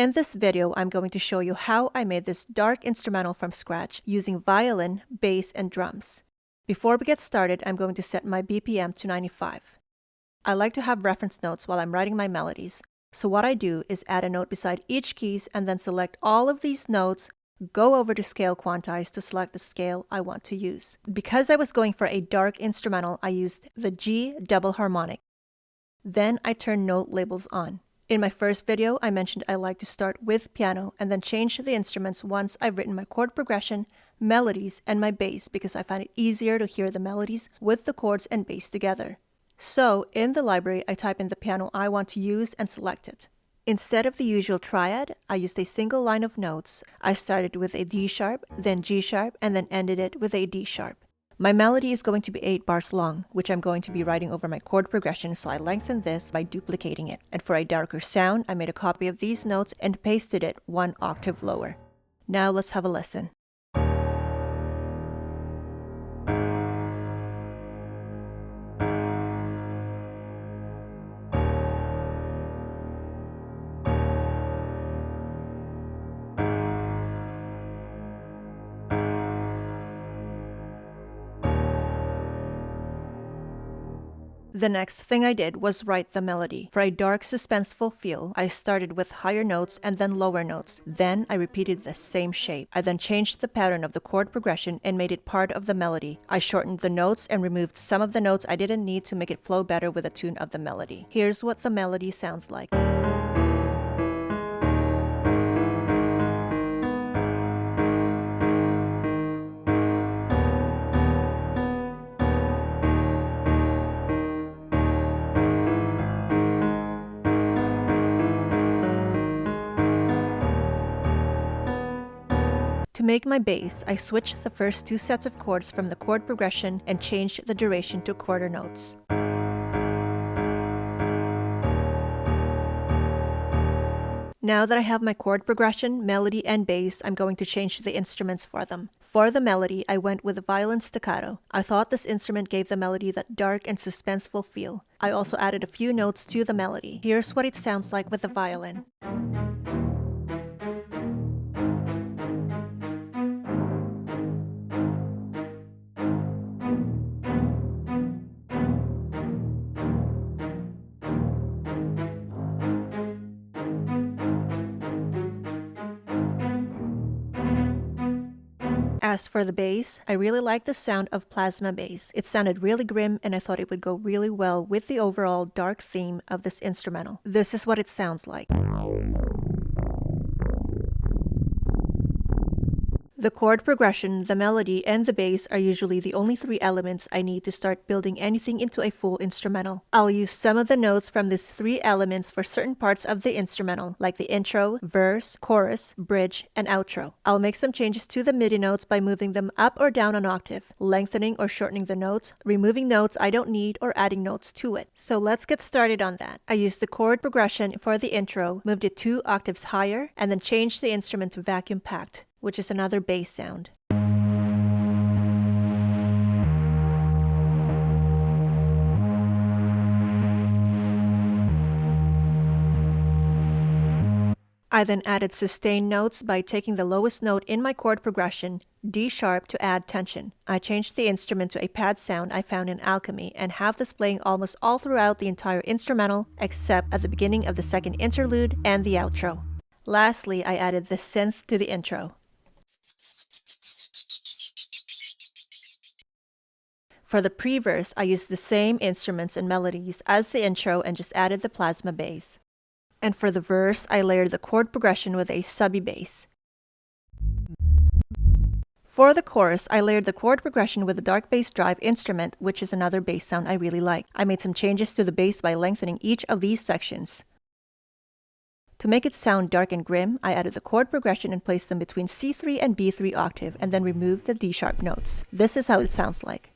In this video, I'm going to show you how I made this dark instrumental from scratch using violin, bass, and drums. Before we get started, I'm going to set my BPM to 95. I like to have reference notes while I'm writing my melodies, so what I do is add a note beside each keys and then select all of these notes, go over to Scale Quantize to select the scale I want to use. Because I was going for a dark instrumental, I used the G double harmonic. Then I turned note labels on. In my first video, I mentioned I like to start with piano and then change the instruments once I've written my chord progression, melodies, and my bass because I find it easier to hear the melodies with the chords and bass together. So, in the library, I type in the piano I want to use and select it. Instead of the usual triad, I used a single line of notes. I started with a D sharp, then G sharp, and then ended it with a D sharp. My melody is going to be 8 bars long, which I'm going to be writing over my chord progression, so I lengthened this by duplicating it. And for a darker sound, I made a copy of these notes and pasted it 1 octave lower. Now let's have a listen. The next thing I did was write the melody. For a dark, suspenseful feel, I started with higher notes and then lower notes. Then I repeated the same shape. I then changed the pattern of the chord progression and made it part of the melody. I shortened the notes and removed some of the notes I didn't need to make it flow better with the tune of the melody. Here's what the melody sounds like. To make my bass, I switched the first 2 sets of chords from the chord progression and changed the duration to quarter notes. Now that I have my chord progression, melody, and bass, I'm going to change the instruments for them. For the melody, I went with a violin staccato. I thought this instrument gave the melody that dark and suspenseful feel. I also added a few notes to the melody. Here's what it sounds like with the violin. As for the bass, I really like the sound of plasma bass. It sounded really grim and I thought it would go really well with the overall dark theme of this instrumental. This is what it sounds like. The chord progression, the melody, and the bass are usually the only 3 elements I need to start building anything into a full instrumental. I'll use some of the notes from these 3 elements for certain parts of the instrumental, like the intro, verse, chorus, bridge, and outro. I'll make some changes to the MIDI notes by moving them up or down an octave, lengthening or shortening the notes, removing notes I don't need, or adding notes to it. So let's get started on that. I used the chord progression for the intro, moved it 2 octaves higher, and then changed the instrument to vacuum packed, which is another bass sound. I then added sustained notes by taking the lowest note in my chord progression, D sharp, to add tension. I changed the instrument to a pad sound I found in Alchemy and have this playing almost all throughout the entire instrumental except at the beginning of the second interlude and the outro. Lastly, I added the synth to the intro. For the pre-verse, I used the same instruments and melodies as the intro and just added the plasma bass. And for the verse, I layered the chord progression with a subby bass. For the chorus, I layered the chord progression with a dark bass drive instrument, which is another bass sound I really like. I made some changes to the bass by lengthening each of these sections. To make it sound dark and grim, I added the chord progression and placed them between C3 and B3 octave and then removed the D sharp notes. This is how it sounds like.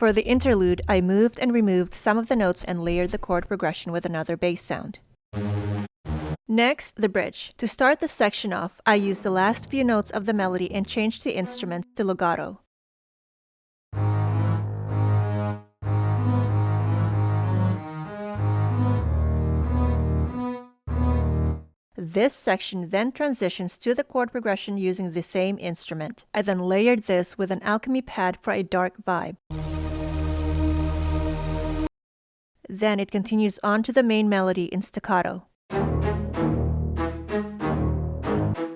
For the interlude, I moved and removed some of the notes and layered the chord progression with another bass sound. Next, the bridge. To start this section off, I used the last few notes of the melody and changed the instrument to legato. This section then transitions to the chord progression using the same instrument. I then layered this with an alchemy pad for a dark vibe. Then it continues on to the main melody in staccato.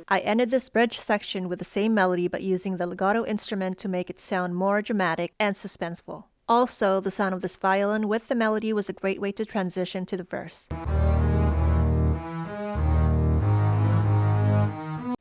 I ended this bridge section with the same melody but using the legato instrument to make it sound more dramatic and suspenseful. Also, the sound of this violin with the melody was a great way to transition to the verse.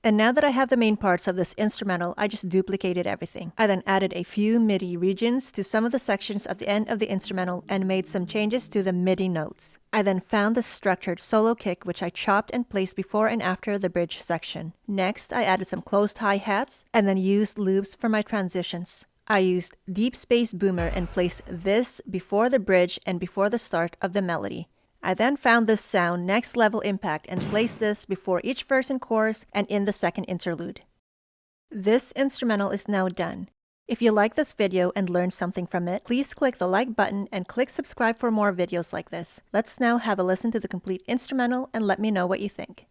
And now that I have the main parts of this instrumental, I just duplicated everything. I then added a few MIDI regions to some of the sections at the end of the instrumental and made some changes to the MIDI notes. I then found the structured solo kick which I chopped and placed before and after the bridge section. Next, I added some closed hi-hats and then used loops for my transitions. I used deep space boomer and placed this before the bridge and before the start of the melody. I then found this sound next level impact and placed this before each verse and chorus and in the second interlude. This instrumental is now done. If you like this video and learned something from it, please click the like button and click subscribe for more videos like this. Let's now have a listen to the complete instrumental and let me know what you think.